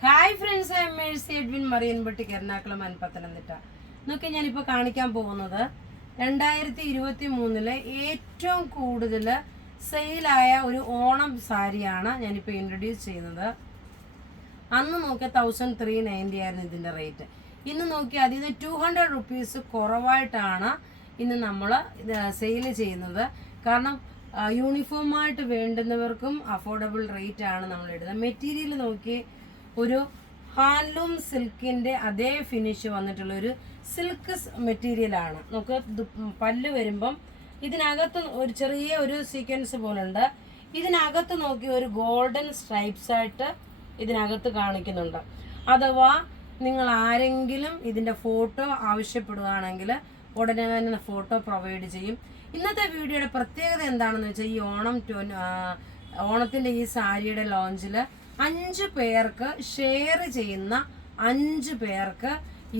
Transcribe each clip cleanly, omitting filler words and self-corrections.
Hi friends, I am Mercy Edwin Marian boutique, Ernakulam and Pathanamthitta. എന്നൊക്കെ ഞാനിപ്പോൾ കാണിക്കാൻ പോകുന്നത് 2023 ഏറ്റവും കൂടുതൽ സെയിലായ ഒരു ഓണം സാരിയാണ് ഞാനിപ്പോൾ ഇൻട്രൊഡ്യൂസ് ചെയ്യുന്നത്. അന്ന് നോക്കിയാൽ 1390 ആയിരുന്നു ഇതിൻ്റെ റേറ്റ്. ഇന്ന് നോക്കിയാൽ അതിൽ നിന്ന് 200 റുപ്പീസ് കുറവായിട്ടാണ് ഇന്ന് നമ്മൾ സെയിൽ ചെയ്യുന്നത്. കാരണം യൂണിഫോമായിട്ട് വേണ്ടുന്നവർക്കും അഫോർഡബിൾ റേറ്റ് ആണ് നമ്മൾ ഇടുന്നത്. മെറ്റീരിയൽ നോക്കി ഒരു ഹാൻഡ്ലൂം സിൽക്കിൻ്റെ അതേ ഫിനിഷ് വന്നിട്ടുള്ള ഒരു സിൽക്ക് മെറ്റീരിയലാണ്. നമുക്ക് പല്ല് വരുമ്പം ഇതിനകത്ത് ഒരു ചെറിയ ഒരു സീക്വൻസ് പോലുണ്ട്. ഇതിനകത്ത് നോക്കി ഒരു ഗോൾഡൻ സ്ട്രൈപ്സ് ആയിട്ട് ഇതിനകത്ത് കാണിക്കുന്നുണ്ട്. അഥവാ നിങ്ങൾ ആരെങ്കിലും ഇതിൻ്റെ ഫോട്ടോ ആവശ്യപ്പെടുകയാണെങ്കിൽ ഉടനെ തന്നെ ഫോട്ടോ പ്രൊവൈഡ് ചെയ്യും. ഇന്നത്തെ വീഡിയോയുടെ പ്രത്യേകത എന്താണെന്ന് വെച്ചാൽ ഈ ഓണത്തിൻ്റെ ഈ സാരിയുടെ ലോഞ്ചിൽ 5 പേർക്ക് ഷെയർ ചെയ്യുന്ന 5 പേർക്ക്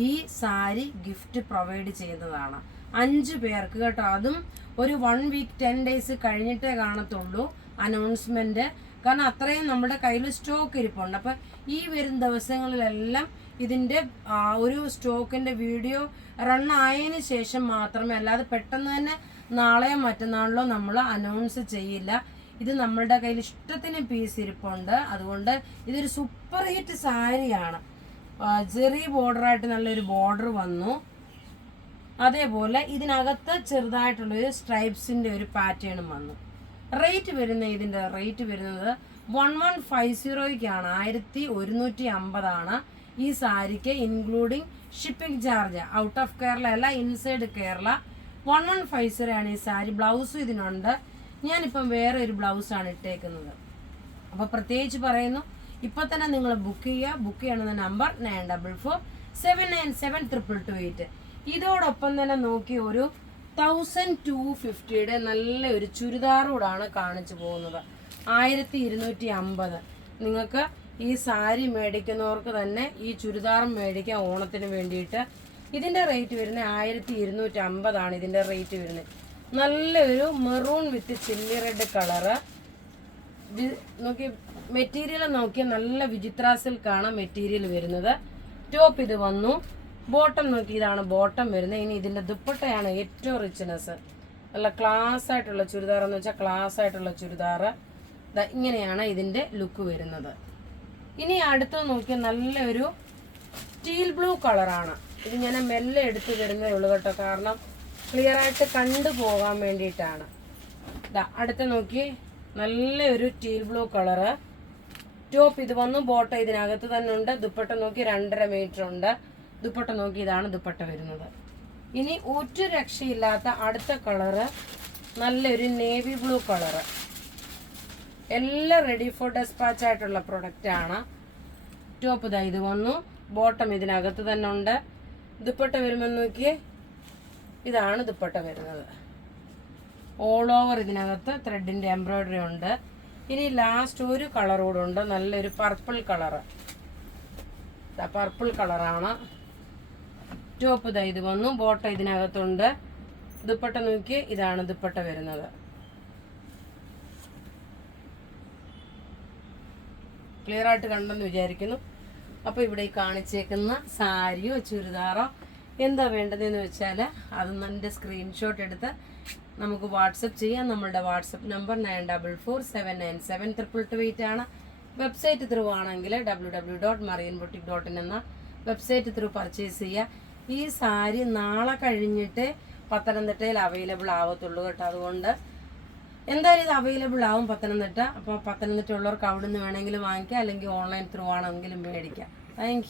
ഈ സാരി ഗിഫ്റ്റ് പ്രൊവൈഡ് ചെയ്യുന്നതാണ്. 5 പേർക്ക് കേട്ടോ. അതും ഒരു 1 വീക്ക് 10 ഡേയ്സ് കഴിഞ്ഞിട്ടേ കാണത്തുള്ളൂ അനൗൺസ്മെൻറ്റ്. കാരണം അത്രയും നമ്മുടെ കയ്യിൽ സ്റ്റോക്ക് ഇരിപ്പുണ്ട്. അപ്പം ഈ വരുന്ന ദിവസങ്ങളിലെല്ലാം ഇതിൻ്റെ ഒരു സ്റ്റോക്കിൻ്റെ വീഡിയോ റൺ ആയതിന് ശേഷം മാത്രമേ, അല്ലാതെ പെട്ടെന്ന് തന്നെ നാളെയോ മറ്റന്നാളിലോ നമ്മൾ അനൗൺസ് ചെയ്യില്ല. ഇത് നമ്മളുടെ കയ്യിൽ ഇഷ്ടത്തിന് പീസ് ഇരിപ്പുണ്ട്. അതുകൊണ്ട് ഇതൊരു സൂപ്പർ ഹിറ്റ് സാരിയാണ്. ചെറിയ ബോർഡറായിട്ട് നല്ലൊരു ബോർഡർ വന്നു. അതേപോലെ ഇതിനകത്ത് ചെറുതായിട്ടുള്ളൊരു സ്ട്രൈപ്സിൻ്റെ ഒരു പാറ്റേണും വന്നു. ഇതിൻ്റെ റേറ്റ് വരുന്നത് 1150ക്കാണ്. 1150 ഈ സാരിക്ക്, including shipping charge. Out of Kerala അല്ല, ഇൻസൈഡ് കേരള. 1150 ആണ് ഈ സാരി. ബ്ലൗസും ഇതിനുണ്ട്. ഞാനിപ്പം വേറെ ഒരു ബ്ലൗസാണ് ഇട്ടേക്കുന്നത്. അപ്പോൾ പ്രത്യേകിച്ച് പറയുന്നു, ഇപ്പം തന്നെ നിങ്ങൾ ബുക്ക് ചെയ്യണമെന്ന നമ്പർ 9447972228. ഇതോടൊപ്പം തന്നെ നോക്കി ഒരു 1250 നല്ലൊരു ചുരിദാറൂടാണ് കാണിച്ചു പോകുന്നത്. 1250. നിങ്ങൾക്ക് ഈ സാരി മേടിക്കുന്നവർക്ക് തന്നെ ഈ ചുരിദാറും മേടിക്കാം ഓണത്തിന് വേണ്ടിയിട്ട്. ഇതിൻ്റെ റേറ്റ് വരുന്നത് 1250 ഇതിൻ്റെ റേറ്റ് വരുന്നത്. നല്ലൊരു മെറൂൺ വിത്ത് ചില്ലി റെഡ് കളറ്. നോക്കി മെറ്റീരിയൽ നോക്കിയാൽ നല്ല വിചിത്ര സിൽക്കാണ് മെറ്റീരിയൽ വരുന്നത്. ടോപ്പ് ഇത് വന്നു. ബോട്ടം നോക്കി, ഇതാണ് ബോട്ടം വരുന്നത്. ഇനി ഇതിൻ്റെ ദുപ്പട്ടയാണ് ഏറ്റവും റിച്ച്നെസ്. നല്ല ക്ലാസ് ആയിട്ടുള്ള ചുരിദാർ എന്ന് വെച്ചാൽ ക്ലാസ് ആയിട്ടുള്ള ചുരിദാർ. ഇങ്ങനെയാണ് ഇതിൻ്റെ ലുക്ക് വരുന്നത്. ഇനി അടുത്ത് നോക്കിയാൽ നല്ലൊരു സ്റ്റീൽ ബ്ലൂ കളറാണ്. ഇത് ഞാൻ മെല്ലെ എടുത്ത് തരുന്നതേ ഉള്ളൂ കേട്ടോ, കാരണം ക്ലിയർ ആയിട്ട് കണ്ടു പോകാൻ വേണ്ടിയിട്ടാണ്. അടുത്ത് നോക്കി നല്ലൊരു ടീൽ ബ്ലൂ കളറ്. ടോപ്പ് ഇത് വന്നു. ബോട്ടം ഇതിനകത്ത് തന്നെ ഉണ്ട്. ദുപ്പട്ട നോക്കി 2.5 മീറ്റർ ഉണ്ട്. ദുപ്പട്ട നോക്കി, ഇതാണ് ദുപ്പട്ട വരുന്നത്. ഇനി ഒരു രക്ഷയില്ലാത്ത അടുത്ത കളറ് നല്ലൊരു നേവി ബ്ലൂ കളറ്. എല്ലാം റെഡി ഫോർ ഡെസ്പാച്ച് ആയിട്ടുള്ള പ്രൊഡക്റ്റ് ആണ്. ടോപ്പ് ഇത് വന്നു. ബോട്ടം ഇതിനകത്ത് തന്നെ ഉണ്ട്. ദുപ്പട്ട വരുമ്പോൾ നോക്കിയേ, ഇതാണ് ദുപ്പട്ട വരുന്നത്. ഓൾ ഓവർ ഇതിനകത്ത് ത്രെഡിൻ്റെ എംബ്രോയിഡറി ഉണ്ട്. ഇനി ലാസ്റ്റ് ഒരു കളർ കൂടെ ഉണ്ട്, നല്ലൊരു പർപ്പിൾ കളറ്. പർപ്പിൾ കളറാണ്. ടോപ്പ് ഇത് വന്നു. ബോട്ടം ഇതിനകത്തുണ്ട്. ദുപ്പട്ട നോക്കി, ഇതാണ് ദുപ്പട്ട വരുന്നത്. ക്ലിയർ ആയിട്ട് കണ്ടെന്ന് വിചാരിക്കുന്നു. അപ്പോൾ ഇവിടെ ഈ കാണിച്ചേക്കുന്ന സാരിയോ ചുരിദാറോ എന്താ വേണ്ടതെന്ന് വെച്ചാൽ അത് എൻ്റെ സ്ക്രീൻഷോട്ട് എടുത്ത് നമുക്ക് വാട്സപ്പ് ചെയ്യാം. നമ്മളുടെ വാട്സപ്പ് നമ്പർ 9447972228 ആണ്. വെബ്സൈറ്റ് ത്രൂ ആണെങ്കിൽ www.marianboutique.in എന്ന വെബ്സൈറ്റ് ത്രൂ പർച്ചേസ് ചെയ്യുക. ഈ സാരി നാളെ കഴിഞ്ഞിട്ട് പത്തനംതിട്ടയിൽ അവൈലബിൾ ആവത്തുള്ളൂ കേട്ടോ. അതുകൊണ്ട് എന്തായാലും ഇത് അവൈലബിൾ ആവും പത്തനംതിട്ട. അപ്പോൾ പത്തനംതിട്ട ഉള്ളവർക്ക് അവിടെ നിന്ന് വേണമെങ്കിലും വാങ്ങിക്കാം, അല്ലെങ്കിൽ ഓൺലൈൻ ത്രൂ ആണെങ്കിലും മേടിക്കാം. താങ്ക്